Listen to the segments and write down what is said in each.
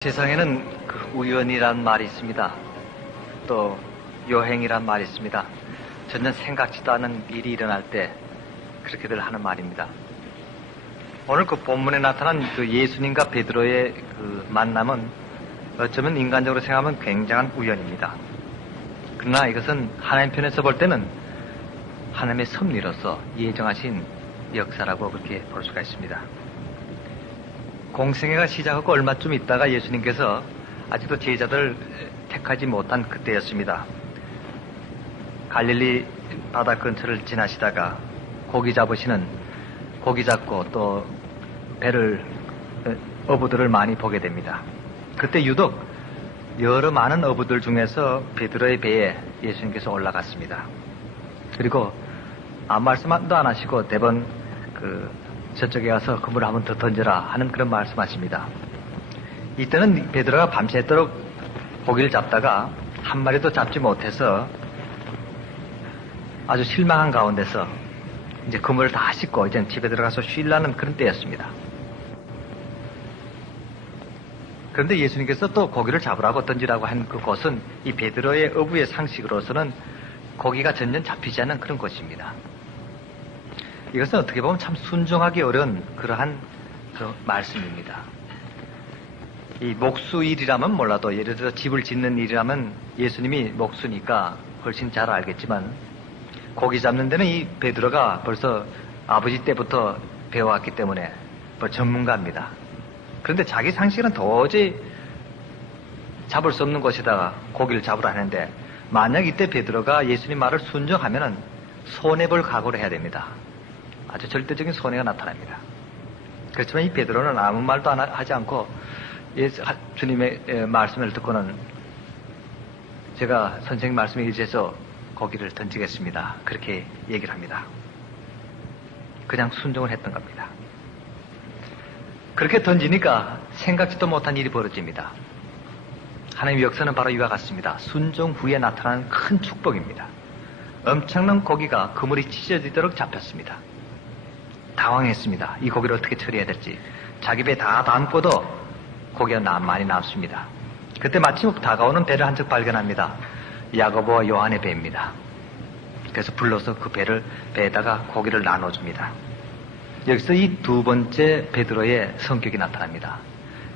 세상에는 우연이란 말이 있습니다. 또 요행이란 말이 있습니다. 전혀 생각지도 않은 일이 일어날 때 그렇게들 하는 말입니다. 오늘 그 본문에 나타난 그 예수님과 베드로의 그 만남은 어쩌면 인간적으로 생각하면 굉장한 우연입니다. 그러나 이것은 하나님 편에서 볼 때는 하나님의 섭리로서 예정하신 역사라고 그렇게 볼 수가 있습니다. 공생애가 시작하고 얼마쯤 있다가 예수님께서 아직도 제자들을 택하지 못한 그때였습니다. 갈릴리 바다 근처를 지나시다가 고기 잡고 또 배를 어부들을 많이 보게 됩니다. 그때 유독 여러 많은 어부들 중에서 베드로의 배에 예수님께서 올라갔습니다. 그리고 아무 말씀도 안 하시고 대번 저쪽에 가서 그물을 한번 더 던져라 하는 그런 말씀하십니다. 이때는 베드로가 밤새도록 고기를 잡다가 한 마리도 잡지 못해서 아주 실망한 가운데서 이제 그물을 다 씻고 이제 집에 들어가서 쉬려는 그런 때였습니다. 그런데 예수님께서 또 고기를 잡으라고 던지라고 한 그곳은 이 베드로의 어부의 상식으로서는 고기가 전혀 잡히지 않는 그런 곳입니다. 이것은 어떻게 보면 참 순종하기 어려운 그러한 그 말씀입니다. 이 목수일이라면 몰라도 예를 들어 집을 짓는 일이라면 예수님이 목수니까 훨씬 잘 알겠지만 고기 잡는 데는 이 베드로가 벌써 아버지 때부터 배워왔기 때문에 전문가입니다. 그런데 자기 상식은 도저히 잡을 수 없는 곳에다가 고기를 잡으라 하는데 만약 이때 베드로가 예수님 말을 순종하면은 손해볼 각오를 해야 됩니다. 아주 절대적인 손해가 나타납니다. 그렇지만 이 베드로는 아무 말도 하지 않고 주님의 말씀을 듣고는 제가 선생님 말씀에 의지해서 고기를 던지겠습니다. 그렇게 얘기를 합니다. 그냥 순종을 했던 겁니다. 그렇게 던지니까 생각지도 못한 일이 벌어집니다. 하나님의 역사는 바로 이와 같습니다. 순종 후에 나타나는 큰 축복입니다. 엄청난 고기가 그물이 찢어지도록 잡혔습니다. 당황했습니다. 이 고기를 어떻게 처리해야 될지. 자기 배 다 담고도 고기가 많이 남습니다. 그때 마침 다가오는 배를 한척 발견합니다. 야고보와 요한의 배입니다. 그래서 불러서 그 배에다가 고기를 나눠줍니다. 여기서 이 두 번째 베드로의 성격이 나타납니다.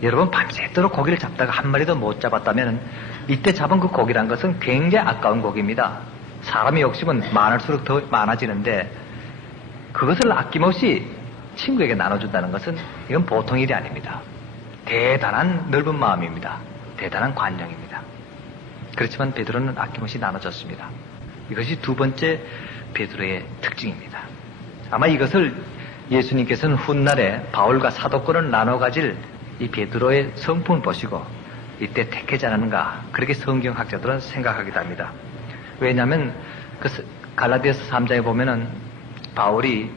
여러분 밤새도록 고기를 잡다가 한 마리도 못 잡았다면 이때 잡은 그 고기란 것은 굉장히 아까운 고기입니다. 사람의 욕심은 많을수록 더 많아지는데 그것을 아낌없이 친구에게 나눠준다는 것은 이건 보통 일이 아닙니다. 대단한 넓은 마음입니다. 대단한 관용입니다. 그렇지만 베드로는 아낌없이 나눠줬습니다. 이것이 두 번째 베드로의 특징입니다. 아마 이것을 예수님께서는 훗날에 바울과 사도권을 나눠 가질 이 베드로의 성품을 보시고 이때 택하지 않았는가 그렇게 성경학자들은 생각하기도 합니다. 왜냐하면 갈라디아서 3장에 보면은 바울이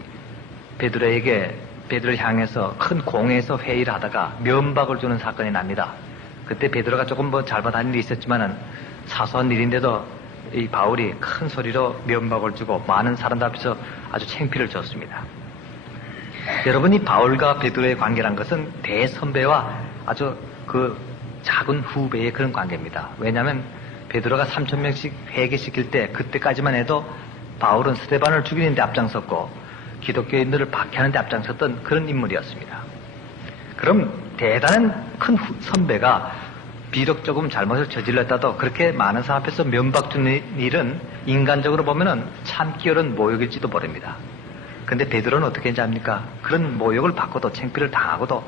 베드로를 향해서 큰 공회에서 회의를 하다가 면박을 주는 사건이 납니다. 그때 베드로가 조금 잘못한 일이 있었지만은 사소한 일인데도 이 바울이 큰 소리로 면박을 주고 많은 사람들 앞에서 아주 창피를 줬습니다. 여러분이 바울과 베드로의 관계란 것은 대선배와 아주 그 작은 후배의 그런 관계입니다. 왜냐하면 베드로가 3,000명씩 회개시킬 때 그때까지만 해도 바울은 스데반을 죽이는 데 앞장섰고 기독교인들을 박해하는 데 앞장섰던 그런 인물이었습니다. 그럼 대단한 큰 선배가 비록 조금 잘못을 저질렀다도 그렇게 많은 사람 앞에서 면박 주는 일은 인간적으로 보면은 참기 어려운 모욕일지도 모릅니다. 근데 베드로는 어떻게 했는지 압니까? 그런 모욕을 받고도 창피를 당하고도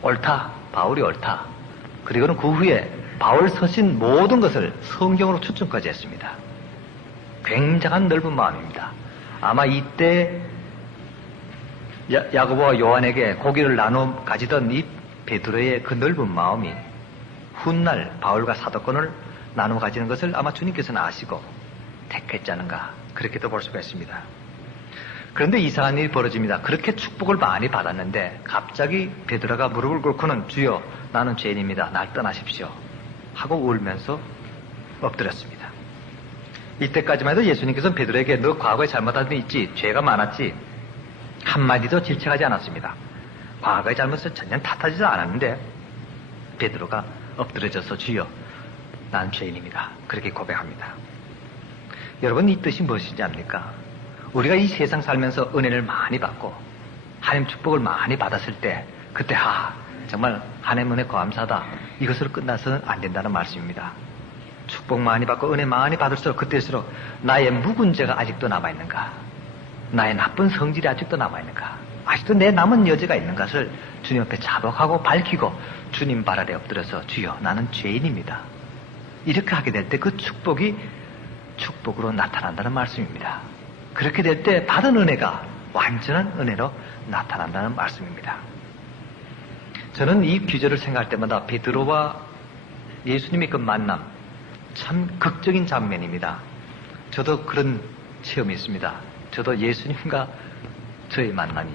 옳다, 바울이 옳다. 그리고는 그 후에 바울 서신 모든 것을 성경으로 추측까지 했습니다. 굉장한 넓은 마음입니다. 아마 이때 야고보와 요한에게 고기를 나눠 가지던 이 베드로의 그 넓은 마음이 훗날 바울과 사도권을 나눠 가지는 것을 아마 주님께서는 아시고 택했지 않은가 그렇게도 볼 수가 있습니다. 그런데 이상한 일이 벌어집니다. 그렇게 축복을 많이 받았는데 갑자기 베드로가 무릎을 꿇고는 주여 나는 죄인입니다. 날 떠나십시오 하고 울면서 엎드렸습니다. 이때까지만 해도 예수님께서는 베드로에게 너 과거에 잘못한 데 있지 죄가 많았지 한마디도 질책하지 않았습니다. 과거의 잘못을 전혀 탓하지도 않았는데 베드로가 엎드려져서 주여 난 죄인입니다. 그렇게 고백합니다. 여러분 이 뜻이 무엇인지 압니까? 우리가 이 세상 살면서 은혜를 많이 받고 하나님 축복을 많이 받았을 때 그때 정말 하나님 은혜 감사하다. 이것으로 끝나서는 안 된다는 말씀입니다. 축복 많이 받고 은혜 많이 받을수록 그때일수록 나의 묵은 죄가 아직도 남아있는가? 나의 나쁜 성질이 아직도 남아있는가? 아직도 내 남은 여지가 있는 것을 주님 앞에 자복하고 밝히고 주님 발 아래 엎드려서 주여 나는 죄인입니다. 이렇게 하게 될 때 그 축복이 축복으로 나타난다는 말씀입니다. 그렇게 될 때 받은 은혜가 완전한 은혜로 나타난다는 말씀입니다. 저는 이 규절을 생각할 때마다 베드로와 예수님의 그 만남 참 극적인 장면입니다. 저도 그런 체험이 있습니다. 저도 예수님과 저의 만남이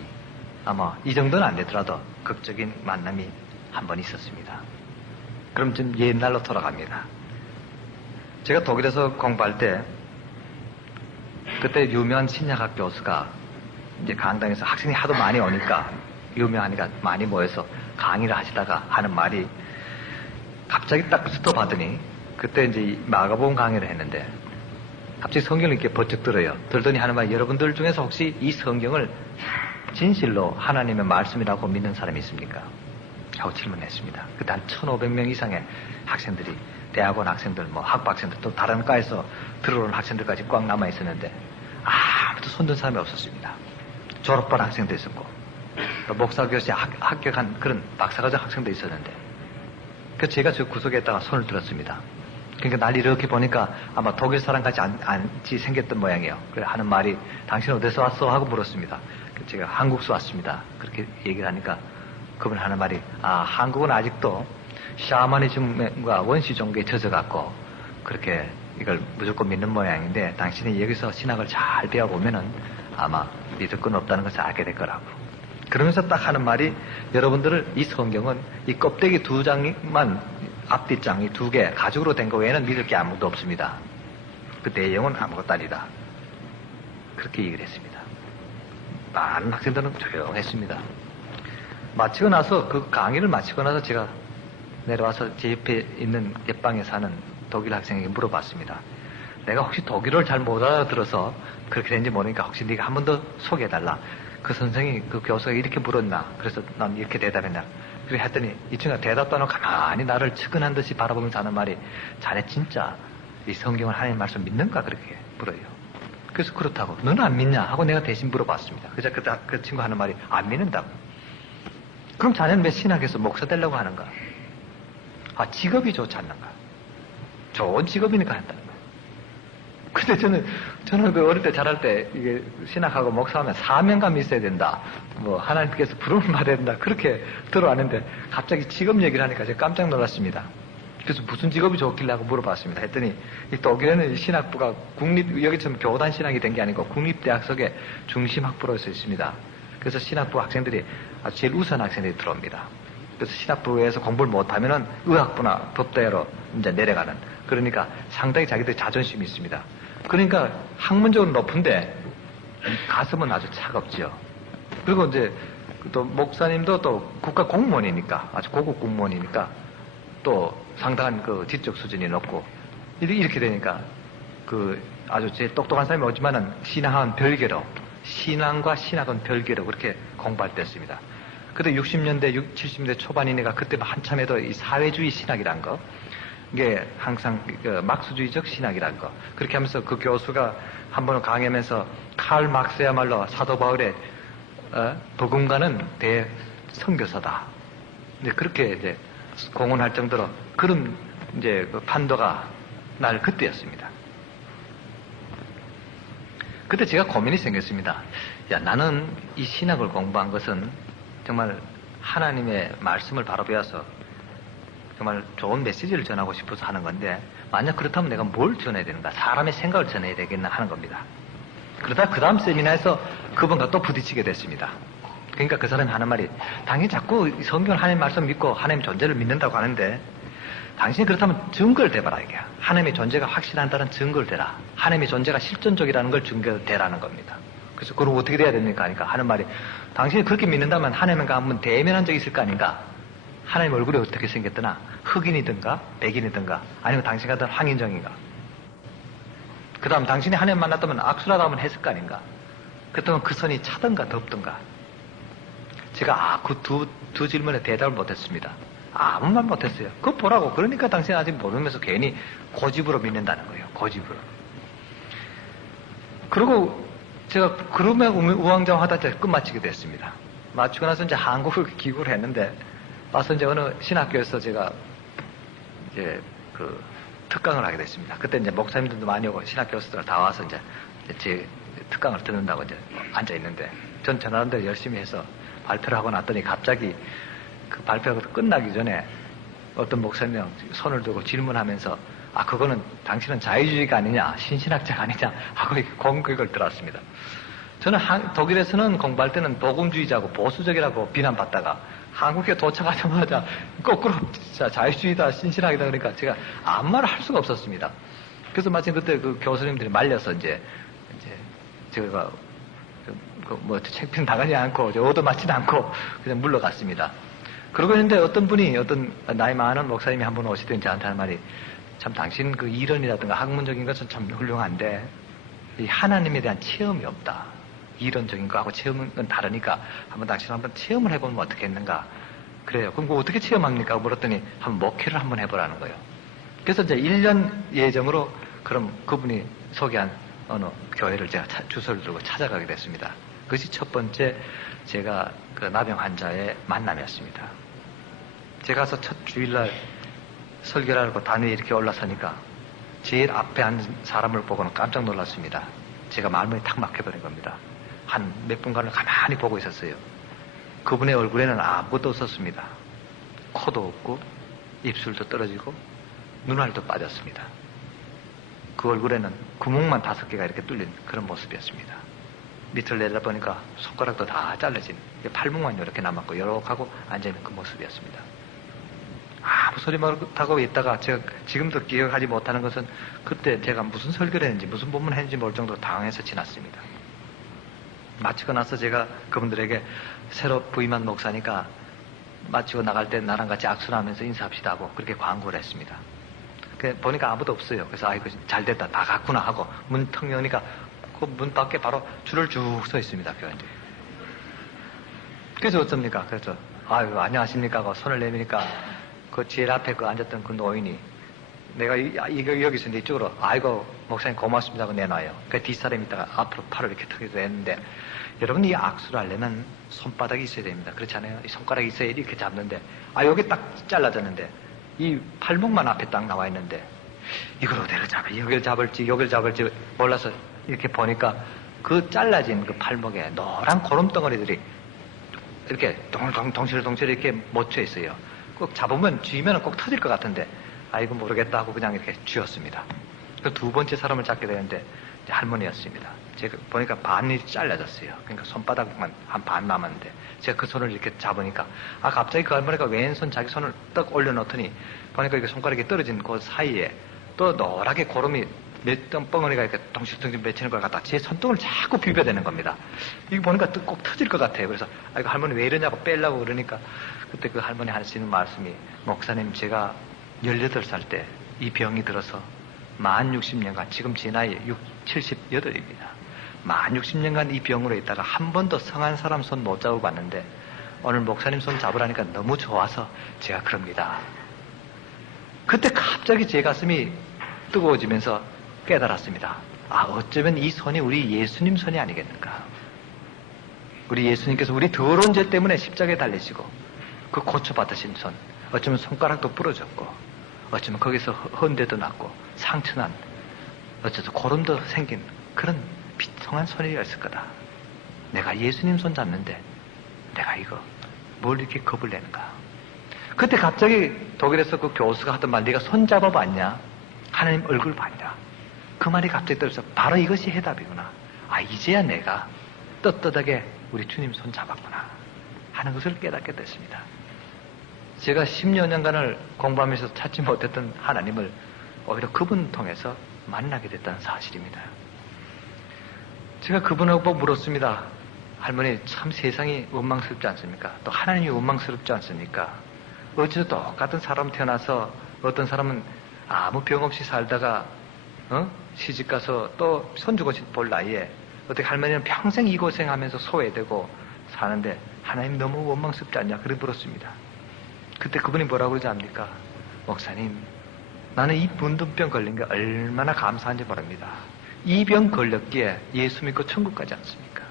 아마 이 정도는 안 되더라도 극적인 만남이 한 번 있었습니다. 그럼 좀 옛날로 돌아갑니다. 제가 독일에서 공부할 때 그때 유명한 신약학 교수가 이제 강당에서 학생이 하도 많이 오니까 유명하니까 많이 모여서 강의를 하시다가 하는 말이 갑자기 딱 스톱하더니 그때 이제 마가복음 강의를 했는데 갑자기 성경을 이렇게 번쩍 들어요. 들더니 하는 말이 여러분들 중에서 혹시 이 성경을 진실로 하나님의 말씀이라고 믿는 사람이 있습니까? 하고 질문했습니다. 그때 한 1,500명 이상의 학생들이 대학원 학생들, 뭐 학부 학생들 또 다른 과에서 들어오는 학생들까지 꽉 남아 있었는데 아무도 손든 사람이 없었습니다. 졸업반 학생도 있었고 또 목사교시에 합격한 그런 박사과정 학생도 있었는데 그래서 제가 저 구석에다가 손을 들었습니다. 그러니까 날 이렇게 보니까 아마 독일 사람같이 안지 생겼던 모양이에요. 그래 하는 말이 당신 어디서 왔어? 하고 물었습니다. 제가 한국에서 왔습니다. 그렇게 얘기를 하니까 그분 하는 말이 한국은 아직도 샤머니즘과 원시 종교에 젖어갖고 그렇게 이걸 무조건 믿는 모양인데 당신이 여기서 신학을 잘 배워보면은 아마 믿을 건 없다는 것을 알게 될 거라고. 그러면서 딱 하는 말이 여러분들은 이 성경은 이 껍데기 2장만 앞뒷장이 2개 가죽으로 된 거 외에는 믿을 게 아무것도 없습니다. 그 내용은 아무것도 아니다. 그렇게 얘기를 했습니다. 많은 학생들은 조용했습니다. 마치고 나서 그 강의를 마치고 나서 제가 내려와서 제 옆에 있는 옆방에 사는 독일 학생에게 물어봤습니다. 내가 혹시 독일어를 잘 못 알아들어서 그렇게 된지 모르니까 혹시 네가 한 번 더 소개해달라. 그 선생이 그 교수가 이렇게 물었나. 그래서 난 이렇게 대답했나. 그래 했더니 이 친구가 대답도 안 하고 가만히 나를 측은한 듯이 바라보면서 하는 말이 자네 진짜 이 성경을 하나님 말씀 믿는가 그렇게 물어요. 그래서 그렇다고 너는 안 믿냐 하고 내가 대신 물어봤습니다. 그래서 그 친구 하는 말이 안 믿는다고. 그럼 자네는 왜 신학에서 목사 되려고 하는가? 직업이 좋지 않는가? 좋은 직업이니까 한다는 거예요. 근데 저는 그 어릴 때 자랄 때 이게 신학하고 목사하면 사명감이 있어야 된다. 뭐 하나님께서 부름을 받아야 된다. 그렇게 들어왔는데 갑자기 직업 얘기를 하니까 제가 깜짝 놀랐습니다. 그래서 무슨 직업이 좋길래 하고 물어봤습니다. 했더니 이 독일에는 신학부가 여기처럼 교단 신학이 된 게 아니고 국립대학 속에 중심학부로서 있습니다. 그래서 신학부 학생들이 아주 제일 우수한 학생들이 들어옵니다. 그래서 신학부에서 공부를 못하면은 의학부나 법대로 이제 내려가는. 그러니까 상당히 자기들 자존심이 있습니다. 그러니까 학문적으로 높은데 가슴은 아주 차갑지요. 그리고 이제 또 목사님도 또 국가 공무원이니까 아주 고급 공무원이니까 또 상당한 그 지적 수준이 높고 이렇게 되니까 그 아주 제일 똑똑한 사람이 오지만은 신앙은 별개로 신앙과 신학은 별개로 그렇게 공부할 때였습니다. 그때 60년대, 70년대 초반이니까 그때 한참 해도 이 사회주의 신학이란 거, 이게 항상 그 막스주의적 신학이란 거, 그렇게 하면서 그 교수가 한 번 강의하면서 칼 막스야말로 사도 바울의 복음가는 대선교사다. 이제 그렇게 이제 공언할 정도로 그런 이제 그 판도가 날 그때였습니다. 그때 제가 고민이 생겼습니다. 야, 나는 이 신학을 공부한 것은 정말 하나님의 말씀을 바로 배워서 정말 좋은 메시지를 전하고 싶어서 하는 건데 만약 그렇다면 내가 뭘 전해야 되는가? 사람의 생각을 전해야 되겠나 하는 겁니다. 그러다 그 다음 세미나에서 그분과 또 부딪히게 됐습니다. 그러니까 그 사람이 하는 말이 당연히 자꾸 성경을 하나님 말씀 믿고 하나님 존재를 믿는다고 하는데 당신이 그렇다면 증거를 대봐라 이게. 하나님의 존재가 확실한다는 증거를 대라. 하나님의 존재가 실존적이라는 걸 증거를 대라는 겁니다. 그래서 그럼 어떻게 돼야 됩니까? 하니까 하는 말이 당신이 그렇게 믿는다면 하나님과 한번 대면한 적이 있을 거 아닌가? 하나님 얼굴이 어떻게 생겼더나 흑인이든가 백인이든가 아니면 당신 같은 황인정인가. 그 다음 당신이 하나님 만났다면 악수라도 한번 했을 거 아닌가. 그렇다면 그 선이 차든가 덥든가. 제가 그 두 질문에 대답을 못했습니다. 아무 말 못했어요. 그거 보라고. 그러니까 당신이 아직 모르면서 괜히 고집으로 믿는다는 거예요. 고집으로. 그리고 제가 그러면 우왕좌왕하다 끝마치게 됐습니다. 마치고 나서 이제 한국을 귀국을 했는데 와서 이제 어느 신학교에서 제가 이제 그 특강을 하게 됐습니다. 그때 이제 목사님들도 많이 오고 신학 교수들 다 와서 이제 제 특강을 듣는다고 이제 앉아 있는데 전 전하는 대로 열심히 해서 발표를 하고 났더니 갑자기 그 발표가 끝나기 전에 어떤 목사님이 손을 들고 질문하면서 그거는 당신은 자유주의가 아니냐 신신학자가 아니냐 하고 공격을 들었습니다. 저는 독일에서는 공부할 때는 복음주의자고 보수적이라고 비난받다가 한국에 도착하자마자 거꾸로 자유주의다 신신학이다 그러니까 제가 아무 말을 할 수가 없었습니다. 그래서 마침 그때 그 교수님들이 말려서 이제 제가 뭐 책필 나가지 않고 얻어맞지도 않고 그냥 물러갔습니다. 그러고 있는데 어떤 나이 많은 목사님이 한 분 오시더니 저한테 하는 말이 참 당신 그 이론이라든가 학문적인 것은 참 훌륭한데 이 하나님에 대한 체험이 없다. 이론적인 거하고 체험은 다르니까 당신 한번 체험을 해보면 어떻겠는가. 그래요. 그럼 그거 어떻게 체험합니까? 물었더니 한번 목회를 한번 해보라는 거예요. 그래서 이제 1년 예정으로 그럼 그분이 소개한 어느 교회를 제가 주소를 들고 찾아가게 됐습니다. 그것이 첫 번째 제가 그 나병 환자의 만남이었습니다. 제가 가서 첫 주일날 설교를 하고 단위에 이렇게 올라서니까 제일 앞에 앉은 사람을 보고는 깜짝 놀랐습니다. 제가 말문이 탁 막혀버린 겁니다. 한 몇 분간을 가만히 보고 있었어요. 그분의 얼굴에는 아무것도 없었습니다. 코도 없고 입술도 떨어지고 눈알도 빠졌습니다. 그 얼굴에는 구멍만 5개가 이렇게 뚫린 그런 모습이었습니다. 밑을 내려다보니까 손가락도 다 잘라진 팔목만 이렇게 남았고 이렇게 하고 앉아있는 그 모습이었습니다. 아무 소리 못하고 있다가 제가 지금도 기억하지 못하는 것은 그때 제가 무슨 설교를 했는지 무슨 본문을 했는지 모를 정도로 당황해서 지났습니다. 마치고 나서 제가 그분들에게 새로 부임한 목사니까 마치고 나갈 때 나랑 같이 악수를 하면서 인사합시다 하고 그렇게 광고를 했습니다. 보니까 아무도 없어요. 그래서 아이고 잘 됐다 다 갔구나 하고 문 턱 여니까 그 문 밖에 바로 줄을 쭉 서 있습니다. 교인들이. 그래서 어쩝니까? 그래서 아유 안녕하십니까 하고 손을 내미니까 그 제일 앞에 그 앉았던 그 노인이 내가 여기 있었는데 이쪽으로 아이고 목사님 고맙습니다 하고 내놔요. 그 뒷사람이 있다가 앞으로 팔을 이렇게 턱에서 했는데 여러분 이 악수를 하려면 손바닥이 있어야 됩니다. 그렇지 않아요? 이 손가락이 있어야 이렇게 잡는데 여기 딱 잘라졌는데 이 팔목만 앞에 딱 나와 있는데 이걸 어디를 잡아 여기를 잡을지 몰라서 이렇게 보니까 그 잘라진 그 팔목에 노란 고름덩어리들이 이렇게 동실동실 이렇게 묻혀 있어요. 꼭 잡으면 쥐면 꼭 터질 것 같은데 아이고 모르겠다 하고 그냥 이렇게 쥐었습니다. 그 두 번째 사람을 잡게 되는데 할머니였습니다. 제가 보니까 반이 잘라졌어요. 그러니까 손바닥만 한 반 남았는데 제가 그 손을 이렇게 잡으니까 갑자기 그 할머니가 왼손 자기 손을 떡 올려놓더니 보니까 이게 손가락이 떨어진 그 사이에 또 노랗게 고름이 몇 덩어리가 이렇게 동실동실 맺히는 걸 갖다 제 손등을 자꾸 비벼대는 겁니다. 이거 보니까 꼭 터질 것 같아요. 그래서 이거 할머니 왜 이러냐고 빼려고 그러니까 그때 그 할머니 하시는 말씀이 목사님 제가 18살 때 이 병이 들어서 만 60년간 지금 제 나이 78입니다. 만 60년간 이 병으로 있다가 한 번도 성한 사람 손 못 잡아봤는데 오늘 목사님 손 잡으라니까 너무 좋아서 제가 그럽니다. 그때 갑자기 제 가슴이 뜨거워지면서 깨달았습니다. 어쩌면 이 손이 우리 예수님 손이 아니겠는가. 우리 예수님께서 우리 더러운 죄 때문에 십자가에 달리시고 그 고쳐받으신 손, 어쩌면 손가락도 부러졌고 어쩌면 거기서 헌데도 났고 상처난 어쩌면 고름도 생긴 그런 비통한 손이었을 거다. 내가 예수님 손 잡는데 내가 이거 뭘 이렇게 겁을 내는가. 그때 갑자기 독일에서 그 교수가 하던 말, 네가 손 잡아봤냐? 하나님 얼굴 봤냐? 그 말이 갑자기 떨어져서 바로 이것이 해답이구나. 이제야 내가 떳떳하게 우리 주님 손 잡았구나 하는 것을 깨닫게 됐습니다. 제가 10여 년간을 공부하면서 찾지 못했던 하나님을 오히려 그분 통해서 만나게 됐다는 사실입니다. 제가 그분하고 물었습니다. 할머니 참 세상이 원망스럽지 않습니까? 또 하나님이 원망스럽지 않습니까? 어째서 똑같은 사람 태어나서 어떤 사람은 아무 병 없이 살다가 시집가서 또 손주고 볼 나이에 어떻게 할머니는 평생 이 고생하면서 소외되고 사는데 하나님 너무 원망스럽지 않냐 그래 물었습니다. 그때 그분이 뭐라고 그러지 않습니까? 목사님, 나는 이 문둥병 걸린 게 얼마나 감사한지 모릅니다. 이 병 걸렸기에 예수 믿고 천국 가지 않습니까?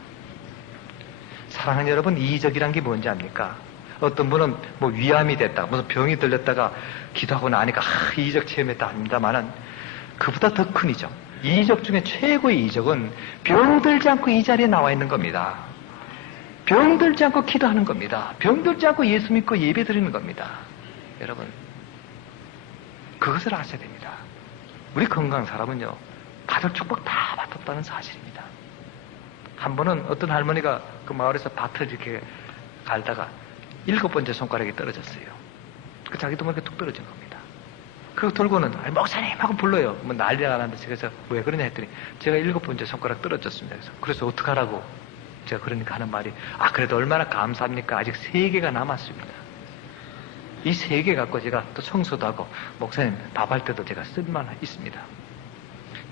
사랑하는 여러분, 이적이란 게 뭔지 압니까? 어떤 분은 뭐 위암이 됐다, 무슨 병이 들렸다가 기도하고 나니까 이적 체험했다 합니다만은 그보다 더 큰 이적, 이적 중에 최고의 이적은 병들지 않고 이 자리에 나와 있는 겁니다. 병들지 않고 기도하는 겁니다. 병들지 않고 예수 믿고 예배 드리는 겁니다. 여러분, 그것을 아셔야 됩니다. 우리 건강한 사람은요, 받을 축복 다 받았다는 사실입니다. 한 번은 어떤 할머니가 그 마을에서 밭을 이렇게 갈다가 7번째 손가락이 떨어졌어요. 그 자기도 모르게 툭 떨어진 겁니다. 그거 들고는 목사님 하고 불러요. 뭐 난리가 나는데 제가 왜 그러냐 했더니 제가 7번째 손가락 떨어졌습니다. 그래서 어떡하라고 제가 그러니까 하는 말이 그래도 얼마나 감사합니까? 아직 3개가 남았습니다. 이 3개 갖고 제가 또 청소도 하고 목사님 밥할 때도 제가 쓸만 있습니다.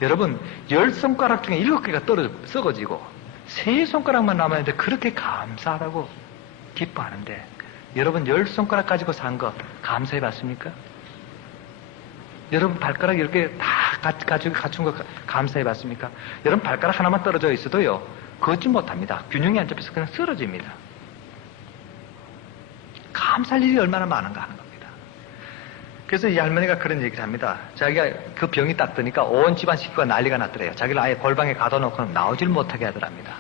여러분 10손가락 중에 7개가 썩어지고 3손가락만 남았는데 그렇게 감사하다고 기뻐하는데 여러분 10손가락 가지고 산 거 감사해 봤습니까? 여러분 발가락 10개 다 가지고 갖춘 거 감사해 봤습니까? 여러분 발가락 하나만 떨어져 있어도요 걷지 못합니다. 균형이 안 잡혀서 그냥 쓰러집니다. 감사할 일이 얼마나 많은가 하는 겁니다. 그래서 이 할머니가 그런 얘기를 합니다. 자기가 그 병이 딱 드니까 온 집안 식구가 난리가 났더래요. 자기를 아예 골방에 가둬놓고는 나오질 못하게 하더랍니다.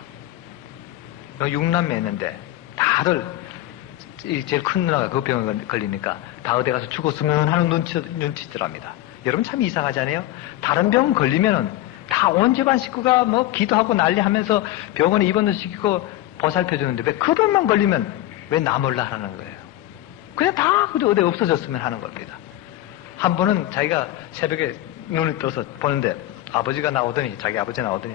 6남매였는데 다들 제일 큰 누나가 그 병에 걸리니까 다 어디 가서 죽었으면 하는 눈치더랍니다. 여러분 참 이상하지 않아요? 다른 병 걸리면은 다 온 집안 식구가 뭐 기도하고 난리하면서 병원에 입원도 시키고 보살펴주는데 왜 그 병만 걸리면 왜 나 몰라 하는 거예요? 그냥 다 어디 없어졌으면 하는 겁니다. 한 번은 자기가 새벽에 눈을 떠서 보는데 자기 아버지 나오더니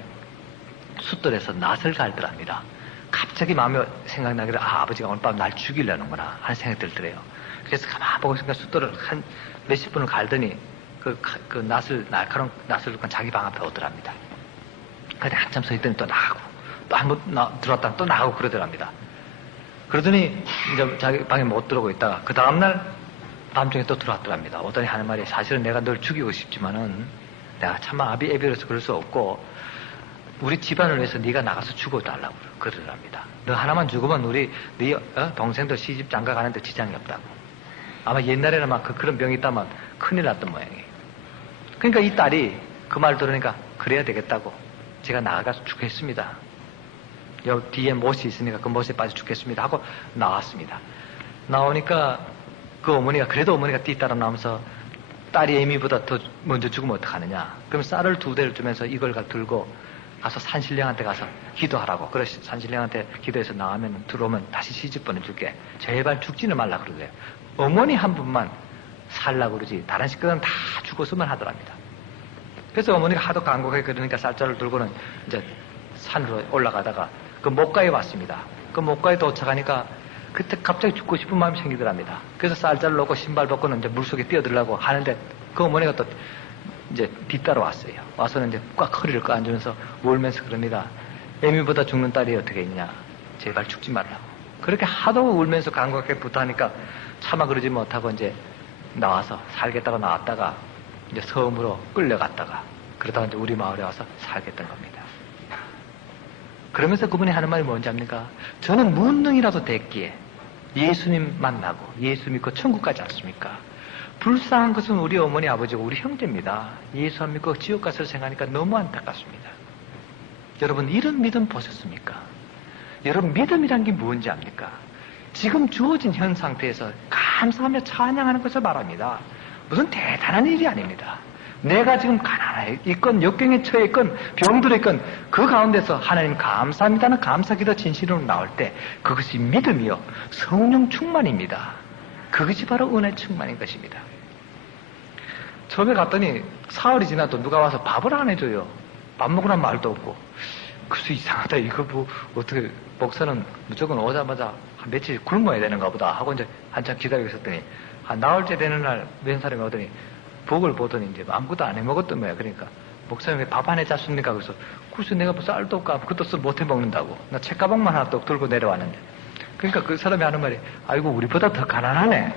숫돌에서 낫을 갈더랍니다. 갑자기 마음에 생각나기를 아버지가 오늘 밤 날 죽이려는구나 하는 생각이 들더래요. 그래서 가만 보고 있으니까 숫돌을 한 몇십 분을 갈더니 그 날카로운 낫을 두고 자기 방 앞에 오더랍니다. 근데 한참 서 있더니 또 나가고 또 한 번 들어왔다가 또 나가고 그러더랍니다. 그러더니 이제 자기 방에 못 들어오고 있다가 그 다음날 밤중에 또 들어왔더랍니다. 오더니 하는 말이 사실은 내가 널 죽이고 싶지만은 내가 참아 애비로서 그럴 수 없고 우리 집안을 위해서 네가 나가서 죽어달라고 그러더랍니다. 너 하나만 죽으면 네 동생도 시집 장가 가는데 지장이 없다고. 아마 옛날에는 막 그런 병이 있다면 큰일 났던 모양이에요. 그러니까 이 딸이 그 말 들으니까 그래야 되겠다고 제가 나가서 죽겠습니다. 여기 뒤에 못이 있으니까 그 못에 빠져 죽겠습니다 하고 나왔습니다. 나오니까 그 어머니가 그래도 어머니가 뒤따라 나오면서 딸이 애미보다 더 먼저 죽으면 어떡하느냐. 그럼 쌀을 2대를 주면서 이걸 들고 가서 산신령한테 가서 기도하라고. 그래서 산신령한테 기도해서 나오면 들어오면 다시 시집 보내줄게. 제발 죽지는 말라 그러래요. 어머니 한 분만 살라고 그러지 다른 식구들은 다 죽었으면 하더랍니다. 그래서 어머니가 하도 간곡하게 그러니까 쌀자를 들고는 이제 산으로 올라가다가 그 목가에 왔습니다. 그 목가에 도착하니까 그때 갑자기 죽고 싶은 마음이 생기더랍니다. 그래서 쌀자를 놓고 신발 벗고는 이제 물속에 뛰어들려고 하는데 그 어머니가 또 이제 뒤따라 왔어요. 와서는 이제 꽉 허리를 껴안으면서 울면서 그럽니다. 애미보다 죽는 딸이 어떻게 있냐. 제발 죽지 말라고. 그렇게 하도 울면서 간곡하게 부탁하니까 차마 그러지 못하고 이제 나와서 살겠다고 나왔다가 이제 섬으로 끌려갔다가 그러다가 이제 우리 마을에 와서 살겠던 겁니다. 그러면서 그분이 하는 말이 뭔지 압니까? 저는 무능이라도 됐기에 예수님 만나고 예수 믿고 천국 가지 않습니까? 불쌍한 것은 우리 어머니 아버지고 우리 형제입니다. 예수 안 믿고 지옥 갔을 생각하니까 너무 안타깝습니다. 여러분 이런 믿음 보셨습니까? 여러분 믿음이란 게 뭔지 압니까? 지금 주어진 현 상태에서 감사하며 찬양하는 것을 말합니다. 무슨 대단한 일이 아닙니다. 내가 지금 가난해 있건 역경에 처해 있건 병들어 있건 그 가운데서 하나님 감사합니다는 감사기도 진실로 나올 때 그것이 믿음이요 성령 충만입니다. 그것이 바로 은혜 충만인 것입니다. 처음에 갔더니 사흘이 지나도 누가 와서 밥을 안 해줘요. 밥 먹으란 말도 없고. 그래서 이상하다. 이거 뭐 어떻게 목사는 무조건 오자마자 한 며칠 굶어야 되는가 보다 하고 이제 한참 기다리고 있었더니 한 나흘째 되는 날 웬 사람이 오더니 복을 보더니 이제 아무것도 안 해먹었던 거야. 그러니까 목사님 밥 안 해잤습니까? 그래서 글쎄 내가 뭐 쌀도 없고 아무것도 못 해먹는다고. 나 책가방만 하나 또 들고 내려왔는데. 그러니까 그 사람이 하는 말이 아이고 우리보다 더 가난하네.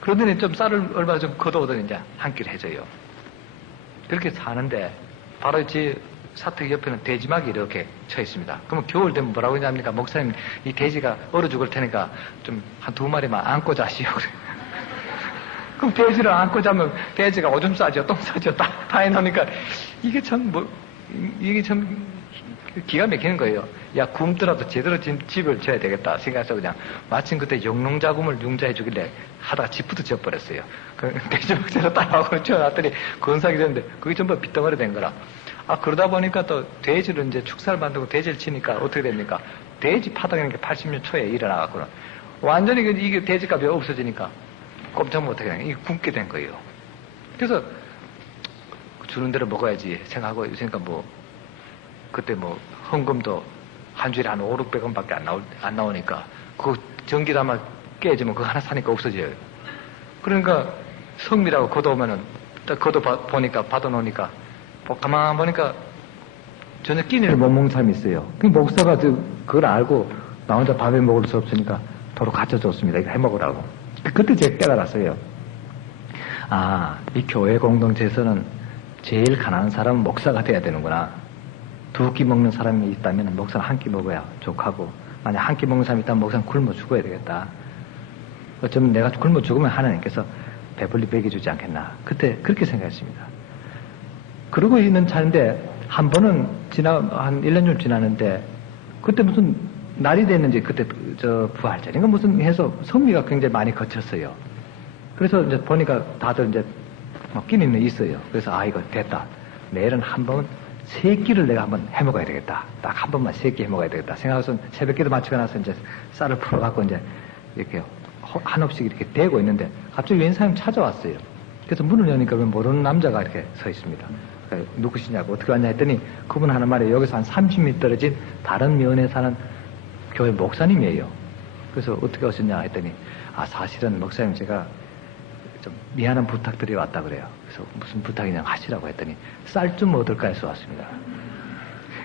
그러더니 좀 쌀을 얼마 좀 걷어오더니 이제 한 끼를 해줘요. 그렇게 사는데 바로 제 사택 옆에는 돼지막이 이렇게 쳐 있습니다. 그러면 겨울 되면 뭐라고 하냐니까 목사님 이 돼지가 얼어 죽을 테니까 좀 한 2마리만 안고 자시오. 그럼 돼지를 안고 자면 돼지가 오줌 싸죠, 똥 싸죠, 다 해놓으니까 이게 참 기가 막히는 거예요. 야, 굶더라도 제대로 집을 져야 되겠다 생각해서 그냥 마침 그때 영농자금을 융자해 주길래 하다가 집부터 지어버렸어요. 그 돼지막대로 따라가고 지어놨더니 건사기 됐는데 그게 전부 빗덩어리 된 거라. 아, 그러다 보니까 또 돼지를 이제 축사를 만들고 돼지를 치니까 어떻게 됩니까? 돼지 파당이라는 게 80년 초에 일어나갔구나. 완전히 이게 돼지값이 없어지니까 꼼짝 못하게 그냥 이게 굶게 된 거예요. 그래서 주는 대로 먹어야지 생각하고 있으니까 뭐 그때 뭐 헌금도 한 주일에 한 5, 600원밖에 안 나오니까 그 전기담아 깨지면 그거 하나 사니까 없어져요. 그러니까 성미라고 걷어오면은 딱 걷어보니까 받아놓으니까 가만 보니까 전혀 끼니를 못 먹는 사람이 있어요. 그 목사가 그걸 알고 나 혼자 밥에 먹을 수 없으니까 도로 갖춰줬습니다. 이거 해먹으라고. 그때 제가 깨달았어요. 아, 이 교회 공동체에서는 제일 가난한 사람은 목사가 돼야 되는구나. 2끼 먹는 사람이 있다면 목사는 1끼 먹어야 족하고, 만약 1끼 먹는 사람이 있다면 목사는 굶어 죽어야 되겠다. 어쩌면 내가 굶어 죽으면 하나님께서 배불리 먹여주지 않겠나. 그때 그렇게 생각했습니다. 그러고 있는 차인데 한 번은 한 1년쯤 지났는데 그때 무슨 날이 됐는지 그때 부활절인가 무슨 해서 성미가 굉장히 많이 거쳤어요. 그래서 이제 보니까 다들 이제 끼니는 있어요. 그래서 이거 됐다. 내일은 한번 3끼를 내가 한번 해 먹어야 되겠다. 딱 한 번만 3끼 해 먹어야 되겠다. 생각해서 새벽기도 마치고 나서 이제 쌀을 풀어갖고 이제 이렇게 한없씩 이렇게 대고 있는데 갑자기 웬 사람이 찾아왔어요. 그래서 문을 여니까 왜 모르는 남자가 이렇게 서 있습니다. 그러니까 누구시냐고 어떻게 왔냐 했더니 그분 하는 말이 여기서 한 30m 떨어진 다른 면에 사는 교회 목사님이에요. 그래서 어떻게 오셨냐 했더니 사실은 목사님 제가 좀 미안한 부탁드리 왔다 그래요. 그래서 무슨 부탁이냐 하시라고 했더니 쌀 좀 얻을까 해서 왔습니다.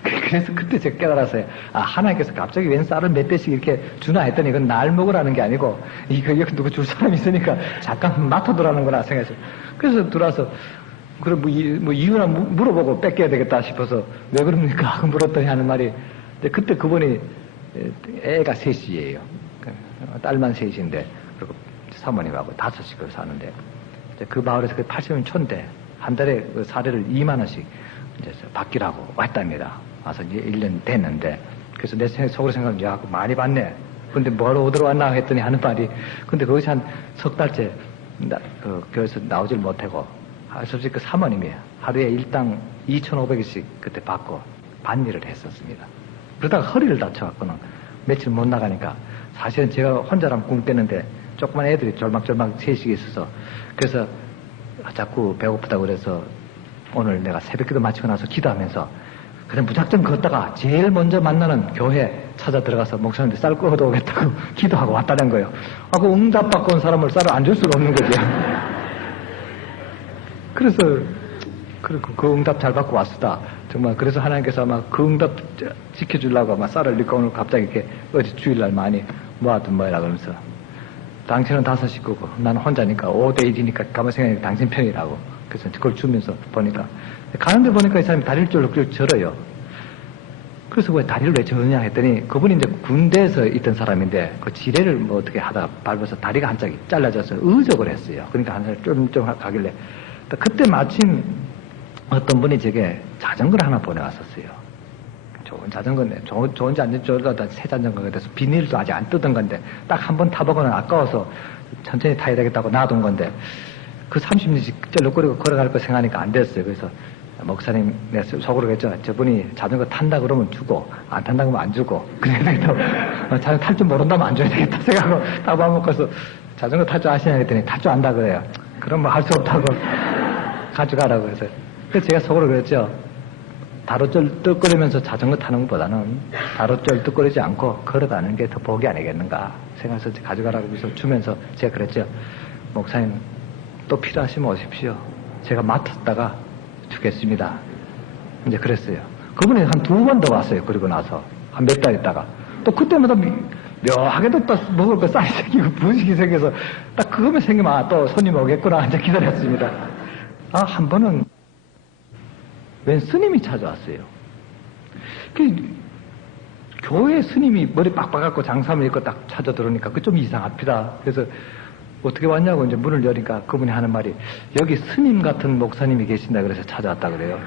그래서 그때 제가 깨달았어요. 하나님께서 갑자기 웬 쌀을 몇 대씩 이렇게 주나 했더니 이건 날 먹으라는 게 아니고 이거 여기 누구 줄 사람이 있으니까 잠깐 맡아두라는 거라 생각했어요. 그래서 들어와서 그럼 뭐 이유나 물어보고 뺏겨야 되겠다 싶어서 왜 그럽니까? 물었더니 하는 말이 그때 그분이 애가 셋이에요. 딸만 셋인데 그리고 사모님하고 5씩 사는데 그 마을에서 80년 초인데 한 달에 그 사례를 2만 원씩 이제 받기라고 왔답니다. 와서 이제 1년 됐는데 그래서 내 속으로 생각하면 야 많이 받네. 근데 뭐하러 얻으러 왔나 했더니 하는 말이 근데 거기서 한 석 달째 그 교회에서 나오질 못하고 솔직히 그 사모님이 하루에 일당 2,500원씩 그때 받고 반일을 했었습니다. 그러다가 허리를 다쳐갖고는 며칠 못 나가니까 사실은 제가 혼자라면 굶 떼는데 조그만 애들이 졸막졸막 셋이 있어서 그래서 자꾸 배고프다고 그래서 오늘 내가 새벽기도 마치고 나서 기도하면서 그냥 무작정 걷다가 제일 먼저 만나는 교회 찾아 들어가서 목사님들 쌀 꺼오겠다고 기도하고 왔다는 거예요. 그 응답받고 온 사람을 쌀을 안 줄 수가 없는 거죠. 그래서 그 응답 잘 받고 왔다. 정말 그래서 하나님께서 아마 그 응답 지켜주려고 아마 쌀을 넣고 오늘 갑자기 이렇게 어디 주일날 많이 모아둔 뭐라 그러면서 당신은 5 식구고 나는 혼자니까 5대 1이니까 가만 생각하니까 당신 편이라고 그래서 그걸 주면서 보니까 가는데 보니까 이 사람이 다리를 쫄룩쫄룩 절어요. 그래서 왜 다리를 왜 저느냐 했더니 그분이 이제 군대에서 있던 사람인데 그 지뢰를 뭐 어떻게 하다가 밟아서 다리가 한 짝이 잘라져서 의적을 했어요. 그러니까 한 사람이 쫄쫄 가길래 그때 마침 어떤 분이 제게 자전거를 하나 보내왔었어요. 좋은 자전거인데 좋은지 안 좋은지 새 자전거가 돼서 비닐도 아직 안 뜯은 건데 딱 한 번 타보고는 아까워서 천천히 타야 되겠다고 놔둔 건데 그 30년씩 쩔룩거리고 걸어갈 거 생각하니까 안 됐어요. 그래서 목사님 내가 속으로 그랬죠. 저분이 자전거 탄다 그러면 주고 안 탄다 그러면 안 주고 그래야 되겠다. 자전거 탈 줄 모른다면 안 줘야 되겠다 생각하고 다 밥먹고서 자전거 탈 줄 아시냐 했더니 탈 줄 안다 그래요. 그럼 뭐 할 수 없다고 가져가라고 해서 그래서 제가 속으로 그랬죠. 다로쩔뚝거리면서 자전거 타는 것보다는 다로쩔뚝거리지 않고 걸어가는 게 더 복이 아니겠는가 생각해서 가져가라고 해서 주면서 제가 그랬죠. 목사님 또 필요하시면 오십시오. 제가 맡았다가 주겠습니다. 이제 그랬어요. 그분이 한 2번 더 왔어요. 그리고 나서 한 몇 달 있다가 또 그때마다 묘하게도 또 먹을 거 쌀이 생기고 분식이 생겨서 딱 그거만 생기면 또 손님 오겠구나 이제 기다렸습니다. 한 번은 웬 스님이 찾아왔어요. 교회 스님이 머리 빡빡 갖고 장삼을 입고 딱 찾아 들어오니까 그 좀 이상합니다. 그래서 어떻게 왔냐고 이제 문을 여니까 그분이 하는 말이 여기 스님 같은 목사님이 계신다 그래서 찾아왔다 그래요.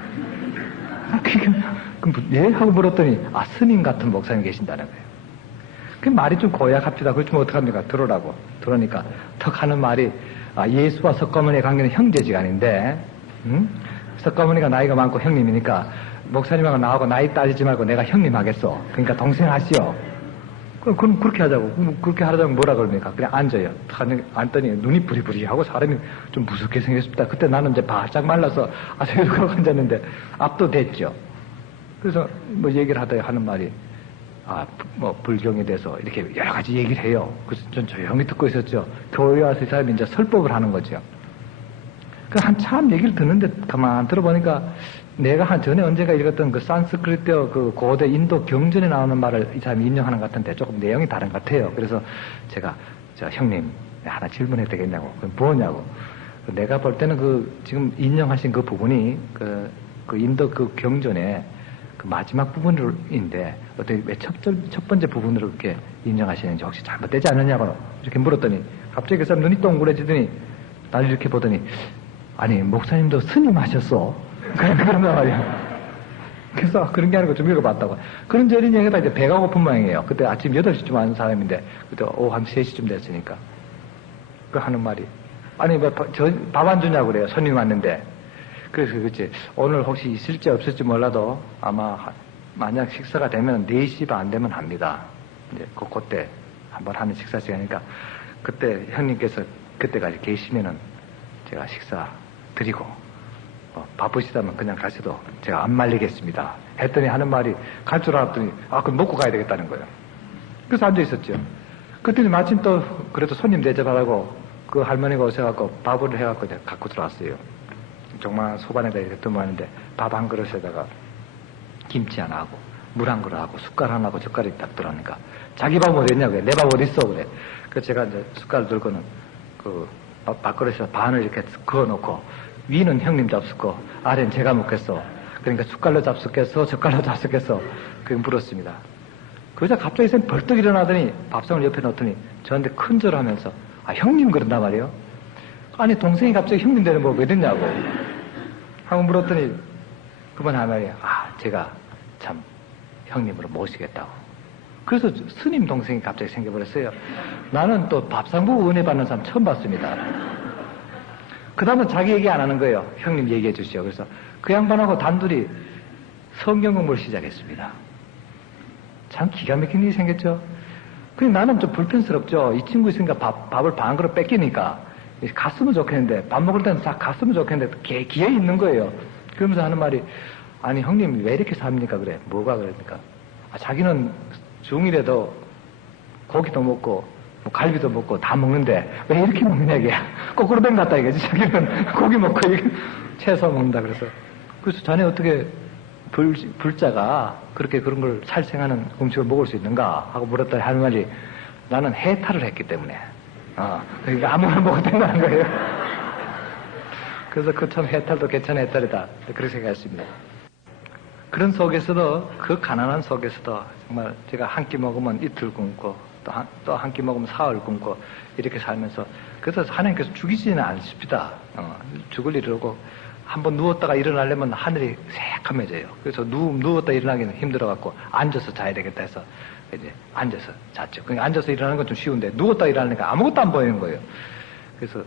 그럼 예? 하고 물었더니 스님 같은 목사님이 계신다는 거예요. 그 말이 좀 고약합니다. 그렇지만 어떡합니까? 들어오라고. 들어오니까 턱 하는 말이 예수와 석가모니의 관계는 형제지간인데 석가모니가 나이가 많고 형님이니까 목사님하고 나하고 나이 따지지 말고 내가 형님 하겠어. 그러니까 동생 하시오. 그럼 그렇게 하자고. 그렇게 하자고 뭐라 그럽니까? 그냥 앉아요. 앉더니 눈이 부리부리하고 사람이 좀 무섭게 생겼습니다. 그때 나는 이제 바짝 말라서 저기 그러고 앉았는데 앞도 됐죠. 그래서 뭐 얘기를 하다 하는 말이 불경에 대해서 이렇게 여러 가지 얘기를 해요. 그래서 전 조용히 듣고 있었죠. 교회 와서 이 사람이 이제 설법을 하는 거죠. 한참 얘기를 듣는데 가만 들어보니까 내가 전에 언젠가 읽었던 그 산스크리트어 그 고대 인도 경전에 나오는 말을 이 사람이 인용하는 것 같은데 조금 내용이 다른 것 같아요. 그래서 제가 형님 하나 질문해도 되겠냐고. 그럼 뭐냐고. 내가 볼 때는 지금 인용하신 그 부분이 그 인도 그 경전에 그 마지막 부분인데 어떻게 왜 첫 번째 부분으로 이렇게 인정하시는지 혹시 잘못되지 않느냐고 이렇게 물었더니 갑자기 그 사람 눈이 동그래지더니 나를 이렇게 보더니 아니 목사님도 스님 하셨어. 그런단 말이야. 그래서 그런 게 아니고 좀 읽어봤다고. 그런 저런 얘기가 이제 배가 고픈 모양이에요. 그때 아침 8시쯤 하는 사람인데 그때 오후 한 3시쯤 됐으니까 그 하는 말이 아니 밥 안 주냐고 그래요. 손님 왔는데. 그래서 그렇지 오늘 혹시 있을지 없을지 몰라도 아마 만약 식사가 되면 4시 반 되면 합니다. 이제 그때 한번 하는 식사 시간이니까 그때 형님께서 그때까지 계시면은 제가 식사 드리고 바쁘시다면 그냥 가셔도 제가 안 말리겠습니다. 했더니 하는 말이 갈 줄 알았더니 그럼 먹고 가야 되겠다는 거예요. 그래서 앉아 있었죠. 그랬더니 마침 또 그래도 손님 대접하라고 그 할머니가 오셔갖고 밥을 해갖고 이제 갖고 들어왔어요. 정말 소반에다 이렇게 두면하는데 밥 한 그릇에다가 김치 하나 하고 물 한 그릇 하고 숟갈 하나 하고 젓갈이 딱 들어가니까 자기 밥 어디 있냐고 그래. 내 밥 어디 있어 그래. 그래서 제가 이제 숟갈 들고는 그 밥그릇에서 반을 이렇게 그어놓고 위는 형님 잡수고 아래는 제가 먹겠어. 그러니까 숟갈로 잡수겠어 젓갈로 잡수겠어 그렇게 물었습니다. 그러자 갑자기 쌤 벌떡 일어나더니 밥상을 옆에 놓더니 저한테 큰절하면서 형님 그런단 말이에요. 아니 동생이 갑자기 형님 되는 거 왜 됐냐고 하고 물었더니 그분 하는 말이에요. 제가 참 형님으로 모시겠다고. 그래서 스님 동생이 갑자기 생겨버렸어요. 나는 또 밥상 보고 은혜 받는 사람 처음 봤습니다. 그 다음은 자기 얘기 안 하는 거예요. 형님 얘기해 주시오. 그래서 그 양반하고 단둘이 성경 공부를 시작했습니다. 참 기가 막힌 일이 생겼죠. 근데 나는 좀 불편스럽죠. 이 친구 있으니까 밥을 반 그릇 뺏기니까 갔으면 좋겠는데 밥 먹을 때는 싹 갔으면 좋겠는데 기회 있는 거예요. 그러면서 하는 말이 아니 형님 왜 이렇게 삽니까 그래. 뭐가 그러니까 자기는 중일에도 고기도 먹고 뭐 갈비도 먹고 다 먹는데 왜 이렇게 먹느냐 이게 거꾸로 된 것 같다 이거지. 자기는 고기 먹고 채소 먹는다 그래서 자네 어떻게 불자가 그렇게 그런 걸 살생하는 음식을 먹을 수 있는가 하고 물었더니 하는 말이 나는 해탈을 했기 때문에 그러니까 아무거나 먹어도 된다는 거예요. 그래서 그 참 해탈도 괜찮은 해탈이다 그렇게 생각했습니다. 그런 속에서도 그 가난한 속에서도 정말 제가 한 끼 먹으면 이틀 굶고 또 한 끼 먹으면 사흘 굶고 이렇게 살면서 그래서 하나님께서 죽이지는 않습니다. 죽을 일이 없고 한번 누웠다가 일어나려면 하늘이 새카매져요. 그래서 누웠다 일어나기는 힘들어갖고 앉아서 자야 되겠다 해서 이제 앉아서 잤죠. 그러니까 앉아서 일어나는 건 좀 쉬운데 누웠다 일어나니까 아무것도 안 보이는 거예요. 그래서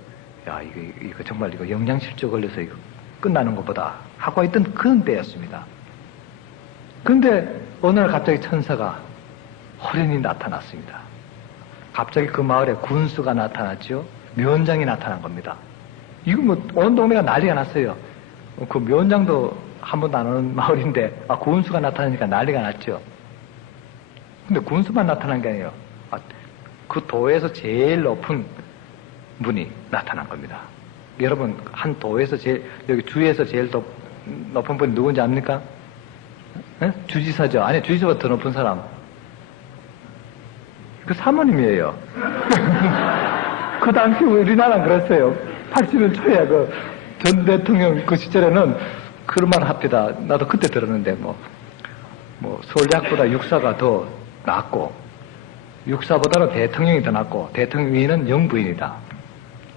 이거 정말 이거 영양실조 걸려서 이거 끝나는 것보다 하고 있던 그런 때였습니다. 근데 어느 날 갑자기 천사가 호련히 나타났습니다. 갑자기 그 마을에 군수가 나타났죠. 묘원장이 나타난 겁니다. 이거 뭐 온 동네가 난리가 났어요. 그 묘원장도 한 번도 안 오는 마을인데 군수가 나타나니까 난리가 났죠. 근데 군수만 나타난 게 아니에요. 그 도에서 제일 높은 분이 나타난 겁니다. 여러분, 한 도에서 여기 주에서 제일 높은 분이 누군지 압니까? 네? 주지사죠. 아니, 주지사보다 더 높은 사람. 그 사모님이에요. 그 당시 우리나라는 그랬어요. 80년 초에 전 대통령 그 시절에는 그런 말 합니다. 나도 그때 들었는데, 서울대학보다 육사가 더 낫고, 육사보다는 대통령이 더 낫고, 대통령 위는 영부인이다.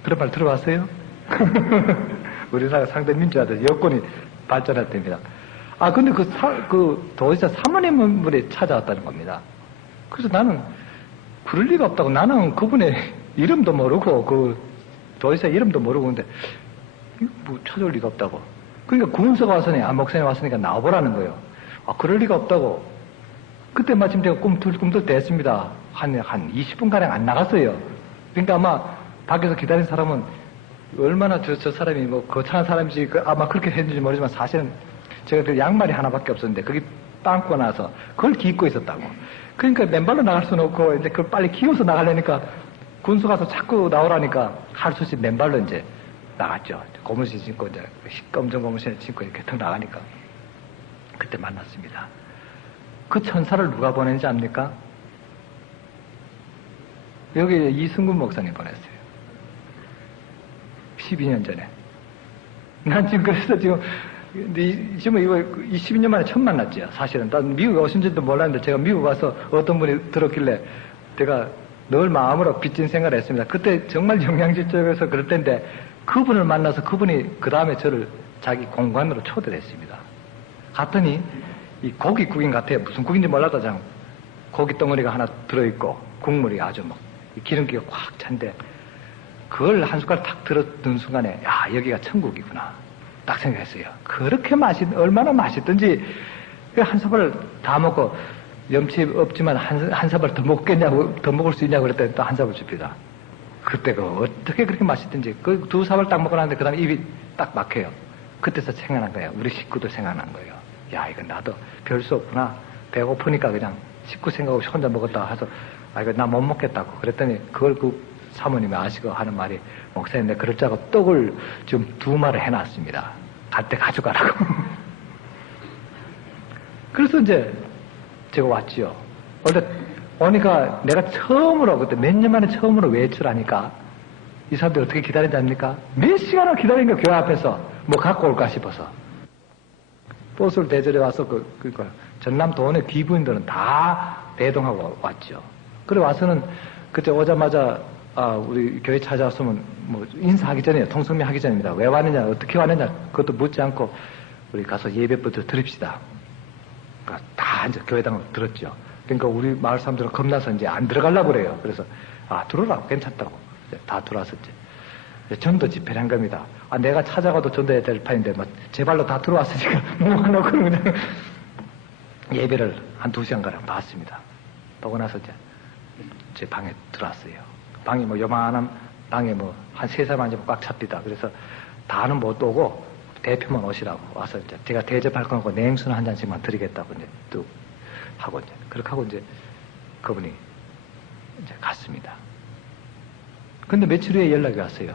그런 말 들어봤어요? 우리나라가 상대 민주화돼서 여권이 발전했답니다. 근데 도지사 사모님분이 찾아왔다는 겁니다. 그래서 나는 그럴 리가 없다고. 나는 그분의 이름도 모르고, 도지사 이름도 모르고, 근데, 찾아올 리가 없다고. 그러니까 구문서가 왔으니, 목사님 왔으니까 나와보라는 거예요. 그럴 리가 없다고. 그때 마침 제가 꿈틀꿈틀 댔습니다. 한 20분가량 안 나갔어요. 그러니까 아마 밖에서 기다린 사람은 얼마나 저 사람이 거창한 사람인지 아마 그렇게 했는지 모르지만 사실은 제가 그 양말이 하나밖에 없었는데 그게 빵꾸가 나서 그걸 기입고 있었다고. 그러니까 맨발로 나갈 수는 없고 이제 그걸 빨리 기어서 나가려니까 군수 가서 자꾸 나오라니까 할 수 없이 맨발로 이제 나갔죠. 고무신 신고 이제 검정 고무신을 신고 이렇게 턱 나가니까 그때 만났습니다. 그 천사를 누가 보냈는지 압니까? 여기 이승군 목사님 보냈어요. 12년 전에. 난 지금 그래서 지금 이거 12년 만에 처음 만났죠. 사실은. 난 미국에 오신지도 몰랐는데 제가 미국 가서 어떤 분이 들었길래 제가 늘 마음으로 빚진 생각을 했습니다. 그때 정말 영양실적에서 그럴 텐데 그분을 만나서 그분이 그 다음에 저를 자기 공간으로 초대를 했습니다. 갔더니 이 고깃국인 같아요. 무슨 국인지 몰라도 그냥 고기 덩어리가 하나 들어있고 국물이 아주 기름기가 꽉 찬데 그걸 한 숟갈 탁 들었던 순간에 여기가 천국이구나 딱 생각했어요. 그렇게 얼마나 맛있든지 한 사발을 다 먹고 염치 없지만 한 사발 더 먹겠냐고 더 먹을 수 있냐고 그랬더니 또 한 사발 줍니다. 그때가 어떻게 그렇게 맛있든지 그 두 사발 딱 먹고 나는데 그 다음에 입이 딱 막혀요. 그때서 생각난 거예요. 우리 식구도 생각난 거예요. 이건 나도 별 수 없구나. 배고프니까 그냥 식구 생각 없이 혼자 먹었다 해서 이거 나 못 먹겠다고. 그랬더니 그걸 그 사모님이 아시고 하는 말이 목사님 내가 그럴 자고 떡을 지금 2마리 해놨습니다. 갈 때 가져가라고. 그래서 이제 제가 왔지요. 원래 오니까 내가 처음으로 그때 몇 년 만에 처음으로 외출하니까 이 사람들 어떻게 기다리지 않습니까? 몇 시간을 기다린 거 교회 앞에서 갖고 올까 싶어서 버스를 대절해 와서 그러니까 전남 도원의 귀부인들은 다 대동하고 왔죠. 그래 와서는 그때 오자마자 우리 교회 찾아왔으면 인사하기 전에 통성명 하기 전입니다. 왜 왔느냐 어떻게 왔느냐 그것도 묻지 않고 우리 가서 예배부터 드립시다. 그러니까 다 이제 교회당으로 들었죠. 그러니까 우리 마을 사람들은 겁나서 이제 안 들어가려고 그래요. 그래서 들어오라고 괜찮다고 다 들어와서 이제 전도 집회를 한 겁니다. 내가 찾아가도 전도해야 될 판인데 제 발로 다 들어왔으니까 뭐하노 그냥 예배를 한 2시간가량 봤습니다. 보고 나서 이제 제 방에 들어왔어요. 방이 요만한 방에 한 3사람 앉으면 꽉 찹니다. 그래서 다는 못 오고 대표만 오시라고 와서 이제 제가 대접할 거고 냉수는 한 잔씩만 드리겠다고 이제 뚝 하고 이제 그렇게 하고 이제 그분이 이제 갔습니다. 근데 며칠 후에 연락이 왔어요.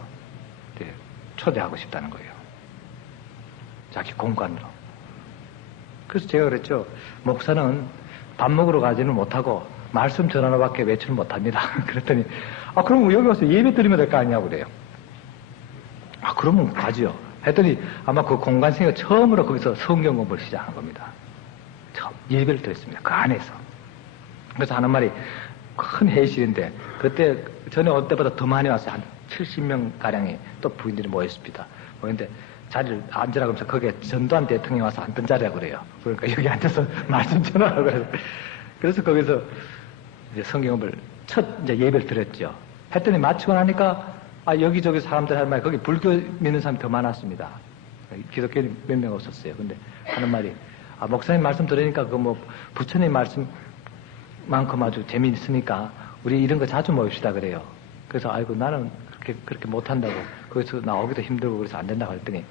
네, 초대하고 싶다는 거예요. 자기 공간으로. 그래서 제가 그랬죠. 목사는 밥 먹으러 가지는 못하고 말씀 전하러밖에 외출 못합니다. 그랬더니 그럼 여기 와서 예배 드리면 될 거 아니냐고 그래요. 그러면 가지요. 했더니 아마 그 공간 생겨 처음으로 거기서 성경 공부를 시작한 겁니다. 처음 예배를 드렸습니다. 그 안에서. 그래서 하는 말이 큰 회의실인데 그때 전에 올 때보다 더 많이 왔어요. 한 70명 가량이 또 부인들이 모였습니다. 모였는데 자리를 앉으라고 하면서 거기에 전두환 대통령이 와서 앉던 자리라고 그래요. 그러니까 여기 앉아서 말씀 전하라고 해서 그래서 거기서 이제 성경을 첫 이제 예배를 드렸죠. 했더니 마치고 나니까 여기저기 사람들 할 말이 거기 불교 믿는 사람이 더 많았습니다. 기독교인 몇 명 없었어요. 근데 하는 말이 목사님 말씀 들으니까 부처님 말씀만큼 아주 재미있으니까 우리 이런 거 자주 모입시다 그래요. 그래서 나는 그렇게 못한다고 거기서 나오기도 힘들고 그래서 안 된다고 했더니